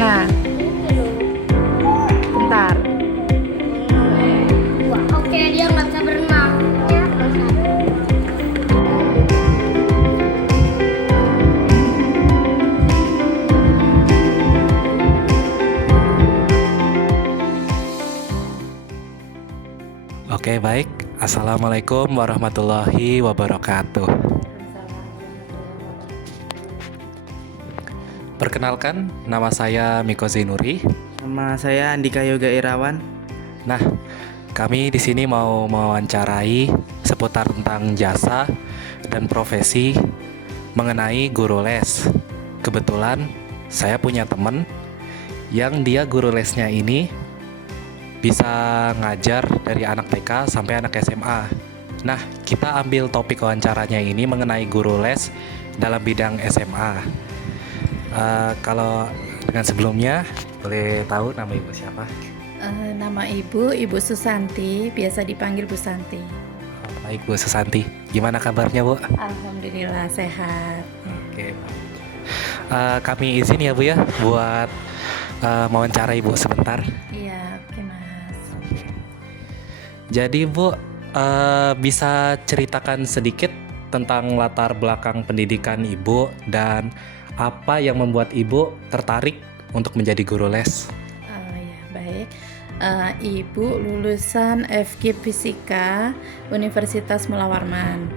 Mana? Bentar. Oke, dia nggak bisa berenang. Oke, baik. Assalamualaikum warahmatullahi wabarakatuh. Perkenalkan, nama saya Miko Zinuri. Nama saya Andika Yoga Irawan. Nah, kami di sini mau mewawancarai seputar tentang jasa dan profesi mengenai guru les. Kebetulan saya punya teman yang dia guru lesnya ini bisa ngajar dari anak TK sampai anak SMA. Nah, kita ambil topik wawancaranya ini mengenai guru les dalam bidang SMA. Kalau dengan sebelumnya, boleh tahu nama ibu siapa? Nama Ibu Susanti, biasa dipanggil Bu Santi. Baik, Bu Susanti. Gimana kabarnya, Bu? Alhamdulillah sehat. Oke. Kami izin ya, Bu ya, buat mewawancara Ibu sebentar. Iya, oke Mas. Jadi, Bu, bisa ceritakan sedikit tentang latar belakang pendidikan Ibu dan apa yang membuat Ibu tertarik untuk menjadi guru les? Ya, baik. Ibu lulusan FK Fisika Universitas Mula Warman.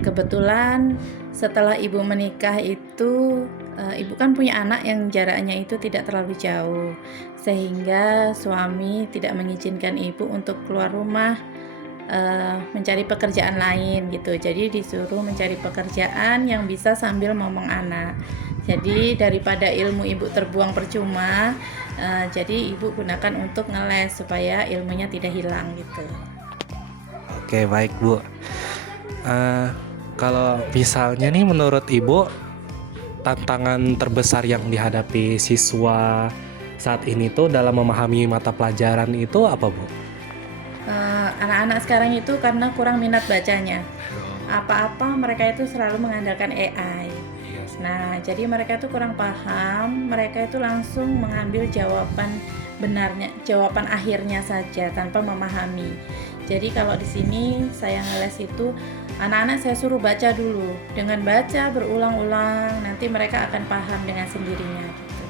Kebetulan setelah Ibu menikah itu, Ibu kan punya anak yang jaraknya itu tidak terlalu jauh, sehingga suami tidak mengizinkan Ibu untuk keluar rumah mencari pekerjaan lain gitu. Jadi disuruh mencari pekerjaan yang bisa sambil ngomong anak. Jadi daripada ilmu Ibu terbuang percuma, jadi Ibu gunakan untuk ngeles supaya ilmunya tidak hilang gitu. Oke, baik, Bu. Kalau misalnya nih menurut Ibu, tantangan terbesar yang dihadapi siswa saat ini tuh dalam memahami mata pelajaran itu apa, Bu? Anak-anak sekarang itu karena kurang minat bacanya. Apa-apa mereka itu selalu mengandalkan AI. Nah, jadi mereka itu kurang paham, mereka itu langsung mengambil jawaban benarnya, jawaban akhirnya saja tanpa memahami. Jadi kalau di sini saya ngeles itu anak-anak saya suruh baca dulu. Dengan baca berulang-ulang nanti mereka akan paham dengan sendirinya gitu.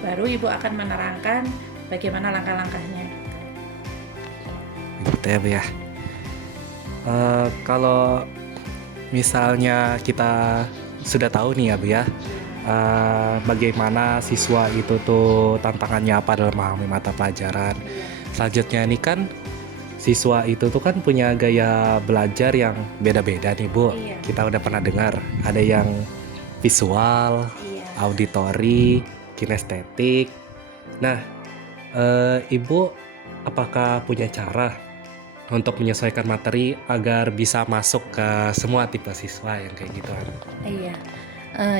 Baru Ibu akan menerangkan bagaimana langkah-langkahnya. Gitu ya, Bu ya. Kalau misalnya kita sudah tahu nih ya, Bu ya, bagaimana siswa itu tuh tantangannya apa dalam memahami mata pelajaran. Selanjutnya ini kan siswa itu tuh kan punya gaya belajar yang beda-beda nih, Bu. Iya. Kita udah pernah dengar ada yang visual, auditori, kinestetik. Nah, Ibu apakah punya cara untuk menyesuaikan materi agar bisa masuk ke semua tipe siswa yang kayak gitu? Iya.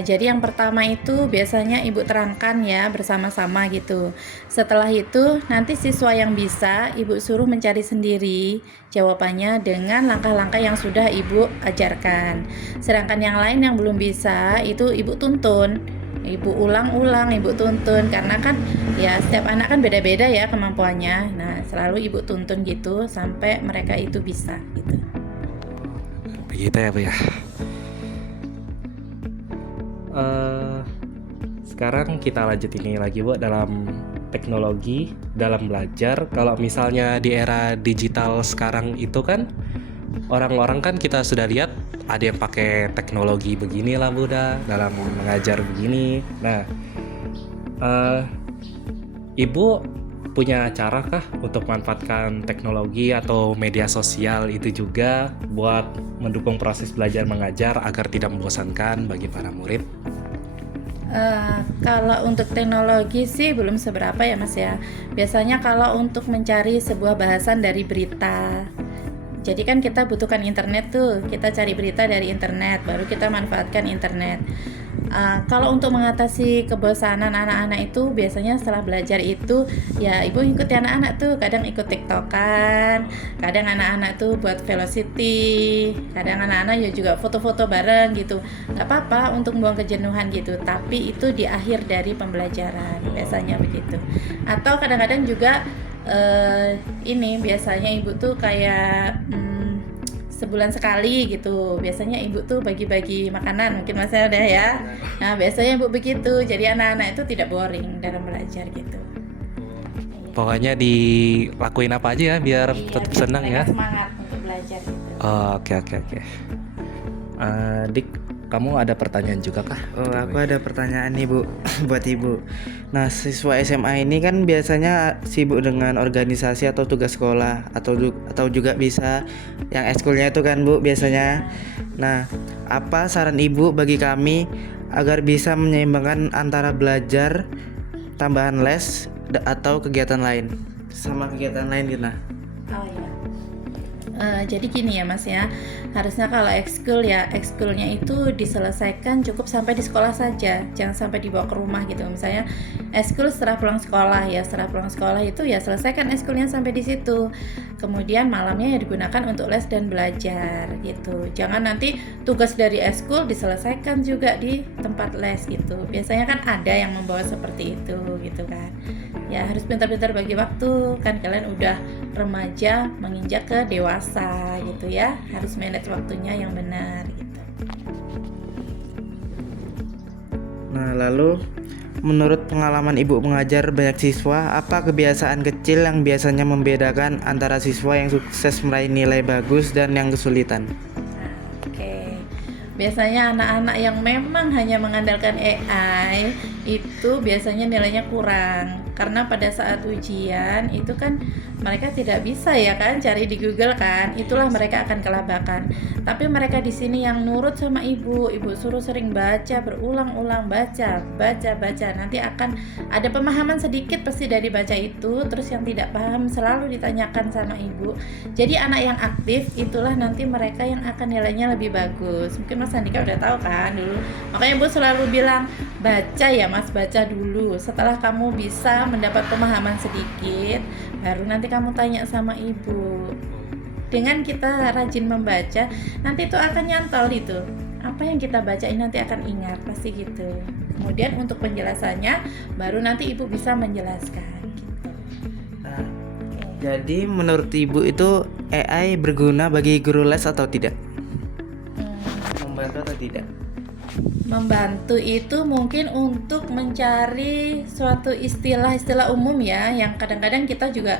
Jadi yang pertama itu biasanya Ibu terangkan ya bersama-sama gitu. Setelah itu nanti siswa yang bisa Ibu suruh mencari sendiri jawabannya dengan langkah-langkah yang sudah Ibu ajarkan. Sedangkan yang lain yang belum bisa itu Ibu tuntun. Ibu ulang-ulang, Ibu tuntun karena kan ya setiap anak kan beda-beda ya kemampuannya. Nah, selalu Ibu tuntun gitu sampai mereka itu bisa gitu. Begitu ya, Bu ya. Sekarang kita lanjut ini lagi, Bu, dalam teknologi dalam belajar. Kalau misalnya di era digital sekarang itu kan orang-orang kan kita sudah lihat ada yang pakai teknologi beginilah, Bu, dalam mengajar begini. Nah, Ibu punya cara kah untuk memanfaatkan teknologi atau media sosial itu juga buat mendukung proses belajar mengajar agar tidak membosankan bagi para murid? Kalau untuk teknologi sih belum seberapa ya Mas ya. Biasanya kalau untuk mencari sebuah bahasan dari berita, jadi kan kita butuhkan internet tuh, kita cari berita dari internet, baru kita manfaatkan internet. Kalau untuk mengatasi kebosanan anak-anak itu biasanya setelah belajar itu ya ibu ikuti anak-anak tuh, kadang ikut tiktokan, kadang anak-anak tuh buat velocity, kadang anak-anak ya juga foto-foto bareng gitu. Nggak apa-apa untuk buang kejenuhan gitu, tapi itu di akhir dari pembelajaran biasanya begitu. Atau kadang-kadang juga ini biasanya ibu tuh kayak sebulan sekali gitu, biasanya ibu tuh bagi-bagi makanan, mungkin masnya udah ya. Nah biasanya ibu begitu, jadi anak-anak itu tidak boring dalam belajar gitu. Pokoknya dilakuin apa aja ya biar Iya, tetap biar senang mereka ya. semangat untuk belajar gitu. Oh, oke. Dik, kamu ada pertanyaan juga kah? Oh, aku ada pertanyaan nih Bu, buat Ibu. Nah, siswa SMA ini kan biasanya sibuk dengan organisasi atau tugas sekolah atau juga bisa yang ekskulnya itu kan Bu biasanya. Nah, apa saran Ibu bagi kami agar bisa menyeimbangkan antara belajar, tambahan les atau kegiatan lain sama kegiatan lain gitu? Nah, Oh ya. Jadi gini ya Mas ya, harusnya kalau ekskul ya ekskulnya itu diselesaikan cukup sampai di sekolah saja, jangan sampai dibawa ke rumah gitu. Misalnya ekskul setelah pulang sekolah ya, setelah pulang sekolah itu ya selesaikan ekskulnya sampai di situ. Kemudian malamnya ya digunakan untuk les dan belajar gitu. Jangan nanti tugas dari ekskul diselesaikan juga di tempat les gitu. Biasanya kan ada yang membawa seperti itu gitu kan. Ya harus pintar-pintar bagi waktu, kan kalian udah remaja menginjak ke dewasa gitu ya, harus manage waktunya yang benar gitu. Nah, lalu menurut pengalaman Ibu mengajar banyak siswa, apa kebiasaan kecil yang biasanya membedakan antara siswa yang sukses meraih nilai bagus dan yang kesulitan? Oke. Biasanya anak-anak yang memang hanya mengandalkan AI itu biasanya nilainya kurang, karena pada saat ujian itu kan mereka tidak bisa ya kan cari di Google kan, itulah mereka akan kelabakan. Tapi mereka di sini yang nurut sama ibu suruh sering baca, berulang-ulang baca, nanti akan ada pemahaman sedikit pasti dari baca itu, terus yang tidak paham selalu ditanyakan sama ibu. Jadi anak yang aktif itulah nanti mereka yang akan nilainya lebih bagus. Mungkin Mas Andika udah tahu kan dulu, makanya ibu selalu bilang baca ya Mas, baca dulu, setelah kamu bisa mendapat pemahaman sedikit baru nanti kamu tanya sama ibu. Dengan kita rajin membaca, nanti itu akan nyantol itu. Apa yang kita bacain nanti akan ingat, pasti gitu. Kemudian untuk penjelasannya, baru nanti ibu bisa menjelaskan gitu. Nah, jadi menurut Ibu itu AI berguna bagi guru les atau tidak? Membantu atau tidak? Membantu itu mungkin untuk mencari suatu istilah-istilah umum ya, yang kadang-kadang kita juga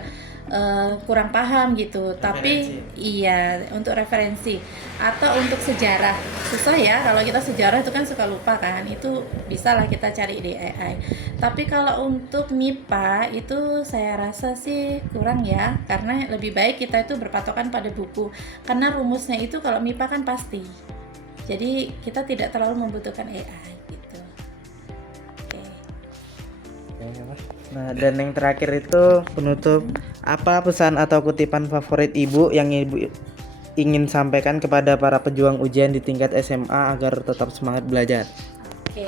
kurang paham gitu. Tapi iya untuk referensi atau untuk sejarah susah ya, kalau kita sejarah itu kan suka lupa kan, itu bisa lah kita cari di AI. Tapi kalau untuk MIPA itu saya rasa sih kurang ya, karena lebih baik kita itu berpatokan pada buku, karena rumusnya itu kalau MIPA kan pasti, jadi kita tidak terlalu membutuhkan AI gitu. Oke. Nah, dan yang terakhir itu penutup, apa pesan atau kutipan favorit Ibu yang Ibu ingin sampaikan kepada para pejuang ujian di tingkat SMA agar tetap semangat belajar? Oke,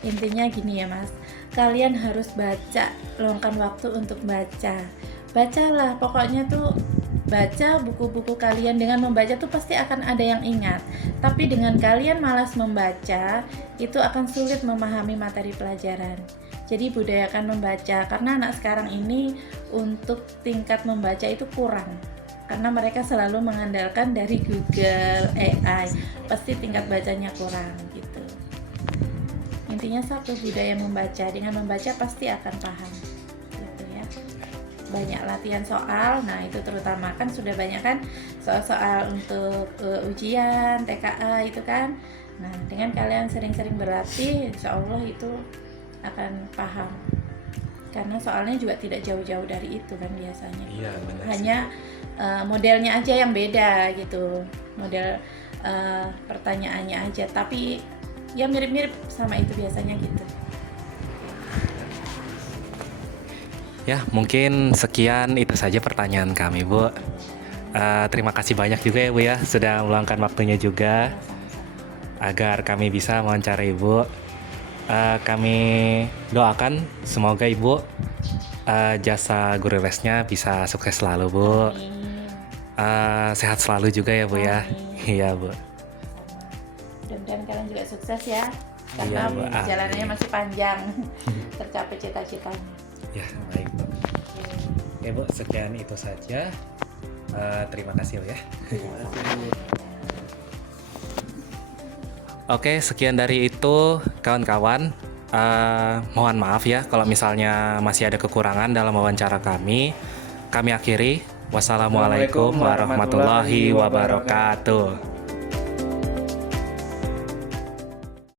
intinya gini ya Mas, kalian harus baca, luangkan waktu untuk baca. Bacalah, pokoknya tuh baca buku-buku kalian. Dengan membaca tuh pasti akan ada yang ingat. Tapi dengan kalian malas membaca, itu akan sulit memahami materi pelajaran. Jadi budayakan membaca, karena anak sekarang ini untuk tingkat membaca itu kurang, karena mereka selalu mengandalkan dari Google, AI, pasti tingkat bacanya kurang gitu. Intinya satu, budaya membaca. Dengan membaca pasti akan paham gitu ya. Banyak latihan soal, nah itu terutama kan sudah banyak kan soal-soal untuk ujian, TKA itu kan. Nah dengan kalian sering-sering berlatih, insya Allah itu akan paham, karena soalnya juga tidak jauh-jauh dari itu kan biasanya. Iya, benar. Hanya modelnya aja yang beda gitu, model pertanyaannya aja, tapi ya mirip-mirip sama itu biasanya gitu. Ya, mungkin sekian itu saja pertanyaan kami, Bu. Terima kasih banyak juga ya, Bu ya, sudah meluangkan waktunya juga. agar kami bisa mewawancarai Ibu. Kami doakan semoga Ibu jasa guru lesnya bisa sukses selalu, Bu. Sehat selalu juga ya, Bu ya. Iya, Bu. Mudah-mudahan kalian juga sukses ya, Iya, karena Bu. perjalanannya Amin. masih panjang. Tercapai cita-citanya. Ya, baik, Bu. Oke, Bu, sekian itu saja. Terima kasih, Bu ya. Oke, sekian dari itu kawan-kawan. Mohon maaf ya kalau misalnya masih ada kekurangan dalam wawancara kami. Kami akhiri. Wassalamualaikum warahmatullahi wabarakatuh.